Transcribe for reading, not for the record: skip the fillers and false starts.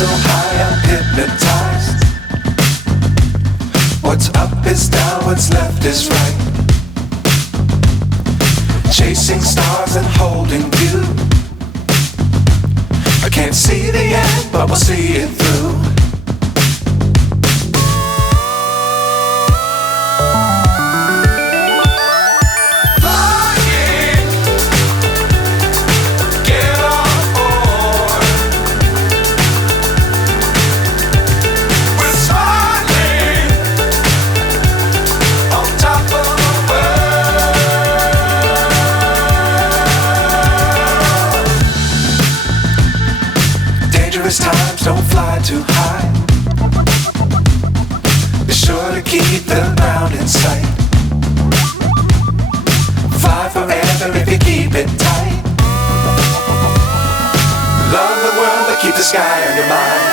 so high I'm hypnotized. What's up is down, what's left is right. Chasing stars and holding you. I can't see the end, but we'll see it through. Times don't fly too high. Be sure to keep the ground in sight. Fly forever if you keep it tight. Love the world but keep the sky on your mind.